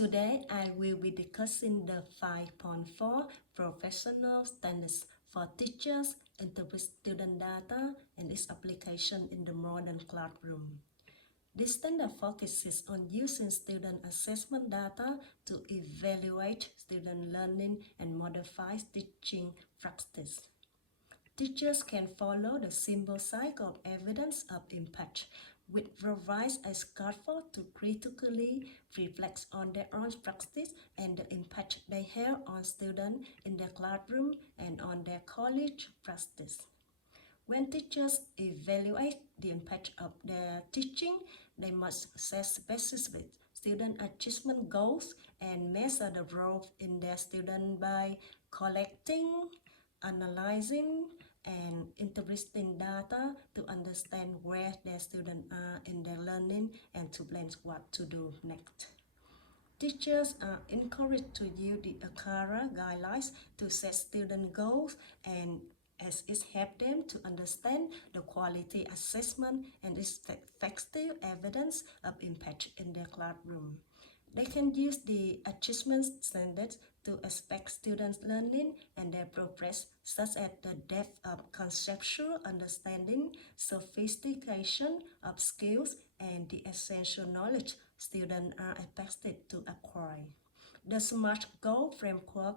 Today, I will be discussing the 5.4 Professional Standards for Teachers, Interpret Student Data, and its application in the modern classroom. This standard focuses on using student assessment data to evaluate student learning and modify teaching practice. Teachers can follow the simple cycle of evidence of impact, which provides a scaffold to critically reflect on their own practice and the impact they have on students in their classroom and on their college practice. When teachers evaluate the impact of their teaching, they must set specific student achievement goals and measure the growth in their students by collecting, analyzing, and interpreting data to understand where their students are in their learning and to plan what to do next. Teachers are encouraged to use the ACARA guidelines to set student goals, and as it helps them to understand the quality assessment and its effective evidence of impact in their classroom. They can use the achievement standards to expect students' learning and their progress, such as the depth of conceptual understanding, sophistication of skills, and the essential knowledge students are expected to acquire. The SMART Goal Framework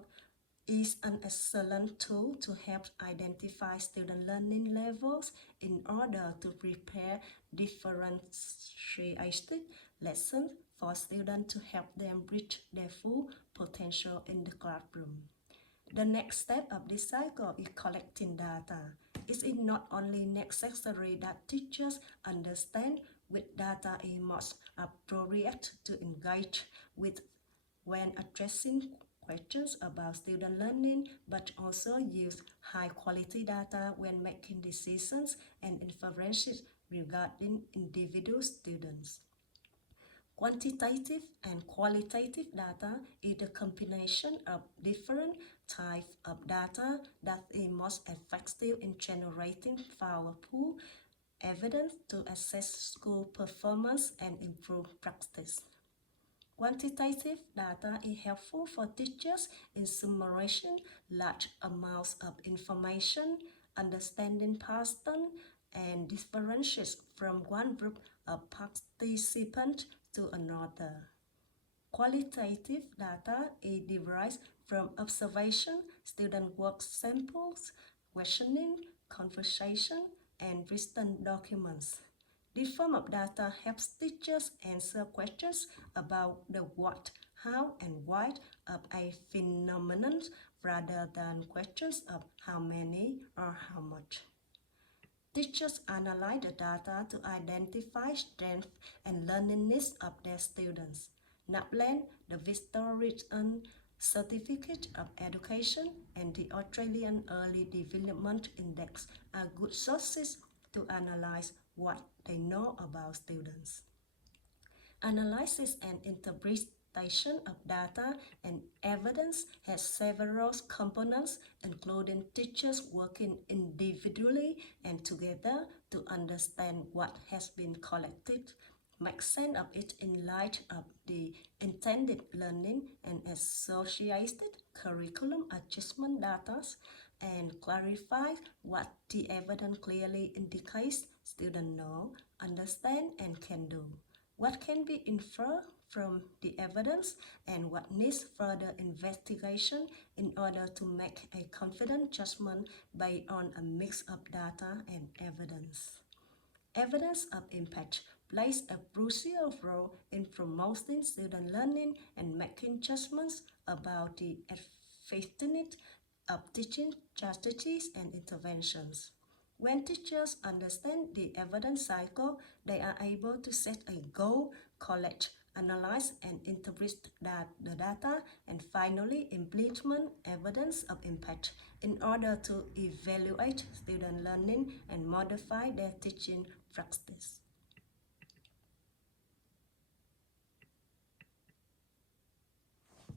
is an excellent tool to help identify student learning levels in order to prepare differentiated lessons for students to help them reach their full potential in the classroom. The next step of this cycle is collecting data. It is not only necessary that teachers understand which data is most appropriate to engage with when addressing questions about student learning, but also use high-quality data when making decisions and inferences regarding individual students. Quantitative and qualitative data is the combination of different types of data that is most effective in generating powerful evidence to assess school performance and improve practice. Quantitative data is helpful for teachers in summarizing large amounts of information, understanding patterns, and differences from one group of participants to another. Qualitative data is derived from observation, student work samples, questioning, conversation, and written documents. This form of data helps teachers answer questions about the what, how, and why of a phenomenon rather than questions of how many or how much. Teachers analyze the data to identify strengths and learning needs of their students. NAPLAN, the Victorian Certificate of Education, and the Australian Early Development Index are good sources to analyze what they know about students. Analysis and interpretation of data and evidence has several components, including teachers working individually and together to understand what has been collected, make sense of it in light of the intended learning and associated curriculum adjustment data, and clarify what the evidence clearly indicates students know, understand, and can do. What can be inferred from the evidence and what needs further investigation in order to make a confident judgment based on a mix of data and evidence. Evidence of impact plays a crucial role in promoting student learning and making judgments about the effectiveness of teaching strategies and interventions. When teachers understand the evidence cycle, they are able to set a goal, collect, analyze, and interpret the data, and finally implement evidence of impact in order to evaluate student learning and modify their teaching practice.